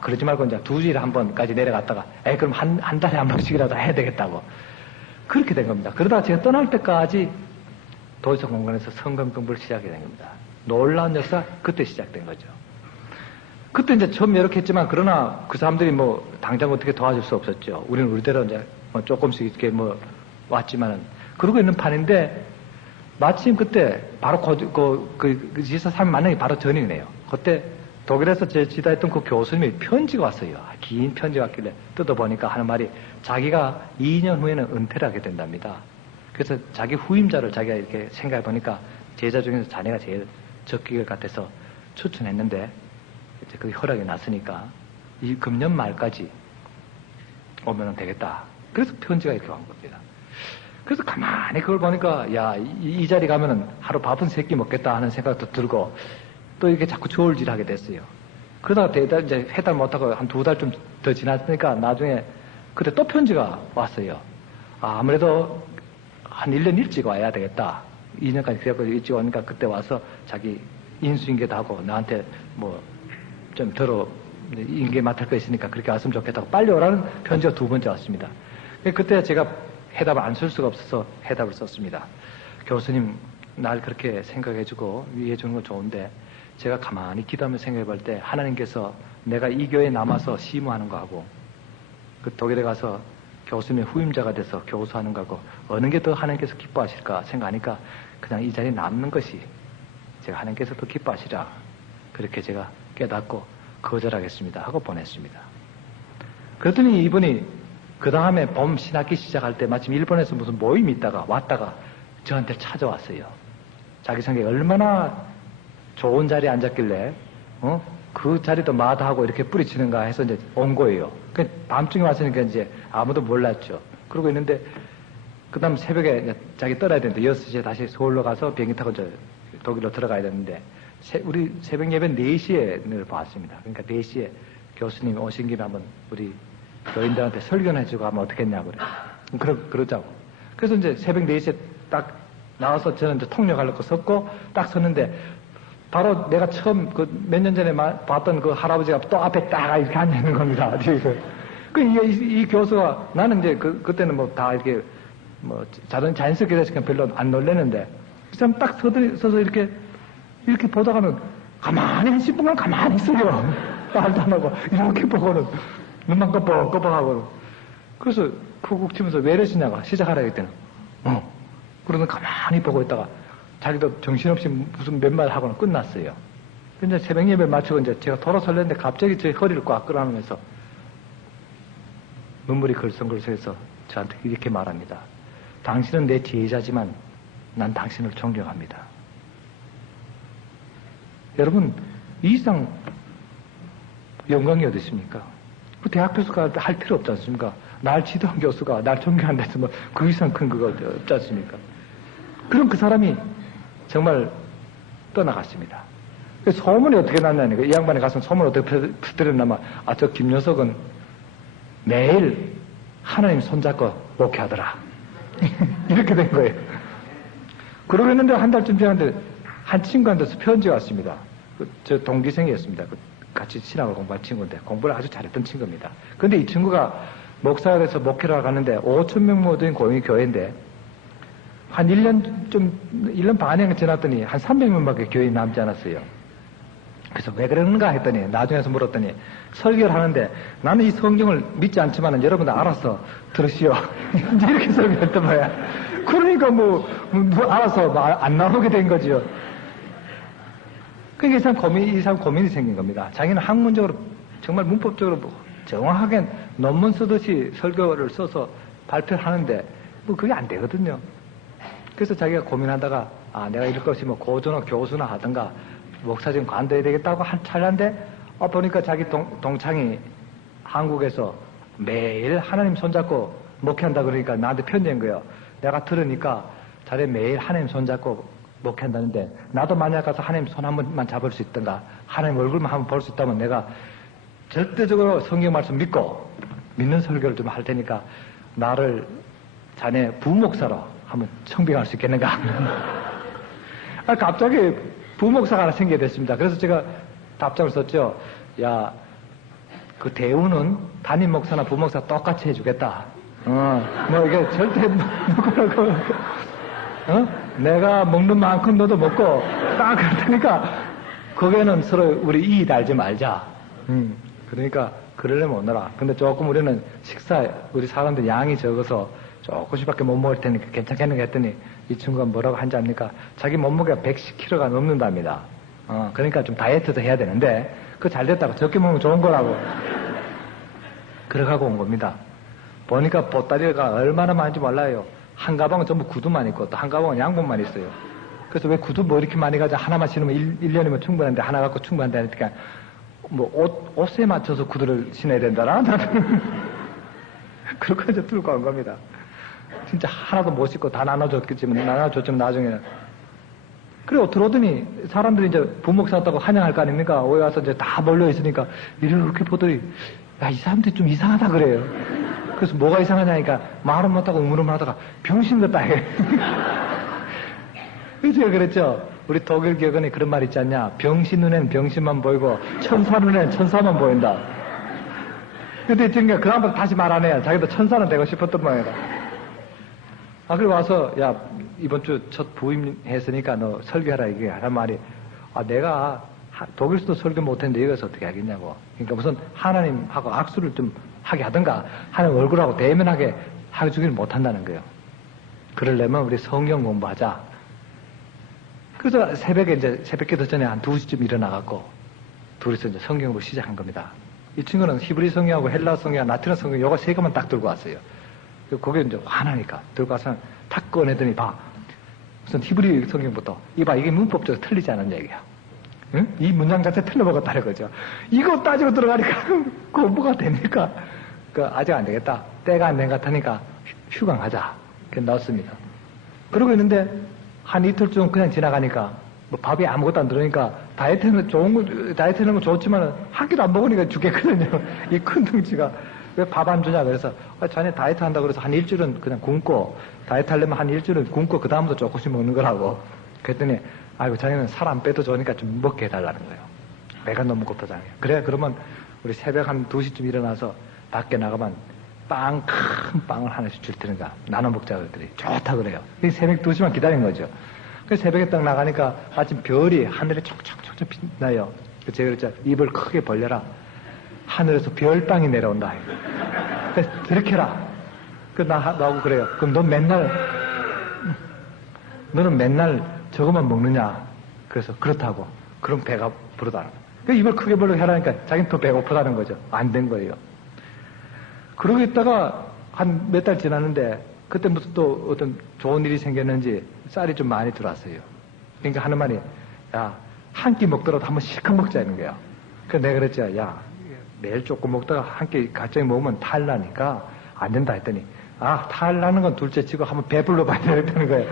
그러지 말고 이제 2주일에 한 번까지 내려갔다가 그럼 한 달에 한 번씩이라도 해야 되겠다고 그렇게 된 겁니다. 그러다가 제가 떠날 때까지 도지사 공간에서 성경 공부를 시작하게 된 겁니다. 놀라운 역사 그때 시작된 거죠. 그때 이제 처음 이렇게 했지만 그러나 그 사람들이 뭐 당장 어떻게 도와줄 수 없었죠. 우리는 우리대로 이제 뭐 조금씩 이렇게 뭐 왔지만은 그러고 있는 판인데 마침 그때 바로 그 지사 3일 만난 게 바로 전이네요. 그때 독일에서 제 지도했던 그 교수님이 편지가 왔어요. 긴 편지가 왔길래 뜯어보니까 하는 말이 자기가 2년 후에는 은퇴를 하게 된답니다. 그래서 자기 후임자를 자기가 이렇게 생각해보니까 제자 중에서 자네가 제일 적기를 같아서 추천했는데 이제 그 허락이 났으니까 이 금년 말까지 오면 되겠다. 그래서 편지가 이렇게 온 겁니다. 그래서 가만히 그걸 보니까 야, 이 자리 가면은 하루 밥은 3끼 먹겠다 하는 생각도 들고 또 이렇게 자꾸 저울질하게 됐어요. 그러다가 대달 이제 해달 못하고 한 2달 좀 더 지났으니까 나중에 그때 또 편지가 왔어요. 아무래도 한 1년 일찍 와야 되겠다. 2년까지 그래갖고 일찍 오니까 그때 와서 자기 인수인계도 하고 나한테 뭐 좀 덜어 인계 맡을 거 있으니까 그렇게 왔으면 좋겠다고 빨리 오라는 편지가 2번째 왔습니다. 그때 제가 해답을 안 쓸 수가 없어서 해답을 썼습니다. 교수님 날 그렇게 생각해주고 위해주는 건 좋은데 제가 가만히 기도하면서 생각해볼 때 하나님께서 내가 이 교회에 남아서 시무하는 거하고 그 독일에 가서 교수님의 후임자가 돼서 교수하는 거하고 어느 게 더 하나님께서 기뻐하실까 생각하니까 그냥 이 자리에 남는 것이 제가 하나님께서 더 기뻐하시라 그렇게 제가 깨닫고 거절하겠습니다 하고 보냈습니다. 그랬더니 이분이 그 다음에 봄 신학기 시작할 때 마침 일본에서 무슨 모임이 있다가 왔다가 저한테 찾아왔어요. 자기 생각에 얼마나 좋은 자리에 앉았길래 그 자리도 마다하고 이렇게 뿌리치는가 해서 이제 온 거예요. 그 밤중에 왔으니까 이제 아무도 몰랐죠. 그러고 있는데 그 다음 새벽에 자기 떠나야 되는데 6시에 다시 서울로 가서 비행기 타고 이제 독일로 들어가야 되는데 우리 새벽 예배 4시에 늘 봤습니다. 그러니까 4시에 교수님이 오신 김에 한번 우리 교인들한테 설교를 해주고 하면 어떻겠냐고 그래. 그러자고. 그래서 이제 새벽 4시에 딱 나와서 저는 이제 통역하려고 섰고 딱 섰는데 바로 내가 처음 그 몇 년 전에 봤던 그 할아버지가 또 앞에 딱 이렇게 앉아있는 겁니다. 이 교수가 나는 이제 그때는 뭐 다 이렇게 뭐 자연스럽게 됐으니까 별로 안 놀랬는데 그 사람 딱 서서 이렇게 보다가는 가만히 한 10분간 가만히 있어요. 말도 안 하고 이렇게 보고는 눈만 껌뻑껌뻑하고 그래서 쿡쿡 치면서 왜 이러시냐고 시작하라 했더니 그러면 가만히 보고 있다가 자기도 정신없이 무슨 몇 말 하고는 끝났어요. 근데 새벽 예배를 마치고 이제 제가 돌아설렸는데 갑자기 제 허리를 꽉 끌어안으면서 눈물이 걸성걸성해서 저한테 이렇게 말합니다. 당신은 내 제자지만 난 당신을 존경합니다. 여러분 이 이상 영광이 어디 있습니까? 그 대학 교수가 할 필요 없지 않습니까? 날 지도한 교수가 날 존경한다 해서 뭐 그 이상 큰 그거 없지 않습니까? 그럼 그 사람이 정말 떠나갔습니다. 소문이 어떻게 났냐니까 이 양반이 가서 소문을 어떻게 퍼뜨렸냐면 저 김녀석은 매일 하나님 손잡고 목회하더라. 이렇게 된 거예요. 그러고 있는데 한 달쯤 지났는데 한 친구한테서 편지가 왔습니다. 저 동기생이었습니다. 같이 신학을 공부한 친구인데 공부를 아주 잘했던 친구입니다. 근데 이 친구가 목사가 돼서 목회를 가는데 5,000명 모든 고용이 교회인데 한 1년 반에 지났더니 한 300명밖에 교인이 남지 않았어요. 그래서 왜 그러는가 했더니 나중에서 물었더니 설교를 하는데 나는 이 성경을 믿지 않지만 여러분들 알아서 들으시오. 이렇게 설교했단 말이야. 그러니까 뭐 알아서 안 나오게 된 거죠. 그러니까 이 사람 고민이 생긴 겁니다. 자기는 학문적으로 정말 문법적으로 정확하게 논문 쓰듯이 설교를 써서 발표를 하는데 뭐 그게 안 되거든요. 그래서 자기가 고민하다가 내가 이럴 것이 뭐 고전어 교수나 하든가 목사진 관둬야 되겠다고 한 찰나인데 보니까 자기 동창이 한국에서 매일 하나님 손잡고 목회한다 그러니까 나한테 편지한 거예요. 내가 들으니까 자네 매일 하나님 손잡고 목회한다는데 나도 만약 가서 하나님 손 한 번만 잡을 수 있던가 하나님 얼굴만 한번 볼 수 있다면 내가 절대적으로 성경 말씀 믿고 믿는 설교를 좀 할 테니까 나를 자네 부목사로 한번 청빙할 수 있겠는가. 갑자기 부목사가 하나 생기게 됐습니다. 그래서 제가 답장을 썼죠. 야, 그 대우는 담임 목사나 부목사 똑같이 해주겠다. 뭐 이게 절대 누구라고 내가 먹는 만큼 너도 먹고 딱 그럴 테니까 거기에는 서로 우리 이의 달지 말자. 그러니까 그러려면 오너라. 근데 조금 우리는 우리 사람들 양이 적어서 조금씩밖에 못 먹을 테니까 괜찮겠는가 했더니 이 친구가 뭐라고 한지 압니까? 자기 몸무게가 110kg가 넘는답니다. 그러니까 좀 다이어트도 해야 되는데 그거 잘 됐다고 적게 먹으면 좋은 거라고. 그래가고 온 겁니다. 보니까 보따리가 얼마나 많은지 몰라요. 한 가방은 전부 구두만 있고 또 한 가방은 양복만 있어요. 그래서 왜 구두 뭐 이렇게 많이 가져? 하나만 신으면 1년이면 충분한데 하나 갖고 충분한데 하니까 뭐 옷에 맞춰서 구두를 신어야 된다나? 그렇게 이제 들고 온 겁니다. 진짜 하나도 못 신고 다 나눠줬겠지만 나중에는. 그리고 들어오더니 사람들이 이제 부먹 샀다고 환영할 거 아닙니까? 오해 와서 이제 다 몰려 있으니까 이렇게 보더니 야, 이 사람들이 좀 이상하다 그래요. 그래서 뭐가 이상하냐니까 말은 못하고 우물우물 하다가 병신 같다 해. 그래서 제가 그랬죠. 우리 독일 격언에 그런 말 있지 않냐. 병신 눈에는 병신만 보이고 천사 눈에는 천사만 보인다. 근데 지금 그 다음부터 다시 말 안 해요. 자기도 천사는 되고 싶었던 모양이다. 그리고 와서 야 이번 주 첫 부임했으니까 너 설교하라 이게 하란 말이 내가 독일서도 설교 못했는데 여기서 어떻게 하겠냐고. 그러니까 우선 하나님하고 악수를 좀 하게 하든가 하나님 얼굴하고 대면하게 해주기를 못한다는 거예요. 그러려면 우리 성경 공부하자. 그래서 새벽기도 전에 한 2시쯤 일어나갖고 둘이서 이제 성경 공부 시작한 겁니다. 이 친구는 히브리 성경하고 헬라 성경하고 라틴어 성경 요거 세 개만 딱 들고 왔어요. 거기에 이제 화나니까 들고 와서 탁 꺼내더니 봐. 우선 히브리 성경부터 이봐 이게 문법적으로 틀리지 않은 얘기야. 응? 이 문장 자체 틀려먹었다는 거죠. 이거 따지고 들어가니까 공부가 됩니까? 아직 안 되겠다. 때가 안 된 것 같으니까 휴강하자. 그래서 넣었습니다. 그러고 있는데 한 이틀쯤 그냥 지나가니까 뭐 밥이 아무것도 안 들어오니까 다이어트는 건 좋지만 한 끼도 안 먹으니까 죽겠거든요. 이 큰 덩치가 왜 밥 안 주냐 그래서 자네 다이어트 한다고 그래서 한 일주일은 그냥 굶고 다이어트 하려면 한 일주일은 굶고 그 다음부터 조금씩 먹는 거라고. 그랬더니 아이고 자네는 살 안 빼도 좋으니까 좀 먹게 해달라는 거예요. 배가 너무 고프잖아요. 그래 그러면 우리 새벽 한 2시쯤 일어나서 밖에 나가면 큰 빵을 하나씩 줄 테니까 나눠 먹자 그랬더니 좋다 그래요. 새벽 2시만 기다린 거죠. 그래서 새벽에 딱 나가니까 마침 별이 하늘에 촉촉촉촉 빛나요. 그래서 제가 그랬죠. 입을 크게 벌려라. 하늘에서 별빵이 내려온다. 그래서 그렇게 해라. 나하고 그래요. 그럼 너는 맨날 저것만 먹느냐? 그래서 그렇다고. 그럼 배가 부르다는 거예요. 입을 크게 벌려 해라니까 자기는 더 배고프다는 거죠. 안 된 거예요. 그러고 있다가 한 몇 달 지났는데 그때 무슨 또 어떤 좋은 일이 생겼는지 쌀이 좀 많이 들어왔어요. 그러니까 하는 말이 야, 한 끼 먹더라도 한번 실컷 먹자는 거야. 그래서 내가 그랬지. 야, 매일 조금 먹다가 한 끼 갑자기 먹으면 탈나니까 안 된다 했더니 탈나는 건 둘째 치고 한번 배불러 봐야 되겠다는 거예요.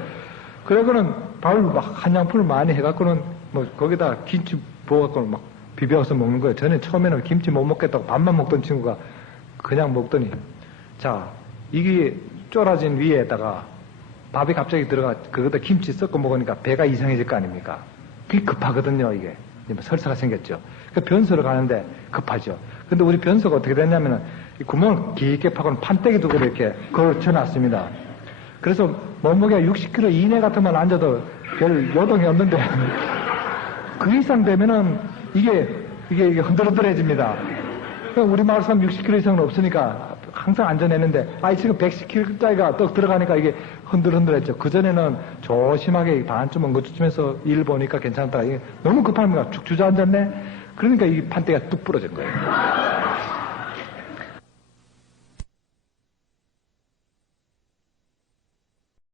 그래고는 밥을 막 한 양푼을 많이 해갖고는 뭐 거기다 김치 부어갖고는 막 비벼서 먹는 거예요. 저는 처음에는 김치 못 먹겠다고 밥만 먹던 친구가 그냥 먹더니 자 이게 쫄아진 위에다가 밥이 갑자기 들어가 그거다 김치 섞어 먹으니까 배가 이상해질 거 아닙니까? 그게 급하거든요. 이게 설사가 생겼죠. 그 변소를 가는데 급하죠. 근데 우리 변소가 어떻게 됐냐면은 이 구멍을 깊게 파고는 판때기 두고 이렇게 걸쳐놨습니다. 그래서 몸무게가 60kg 이내 같으면 앉아도 별 요동이 없는데 그 이상 되면은 이게 흔들흔들해집니다. 우리 마을 사람 60kg 이상은 없으니까 항상 앉아내는데 지금 110kg짜리가 떡 들어가니까 이게 흔들흔들했죠. 그전에는 조심하게 반쯤 엉거주면서 일 보니까 괜찮다. 이게 너무 급합니다. 축 주저앉았네. 그러니까 이 판때기가 뚝 부러진 거예요.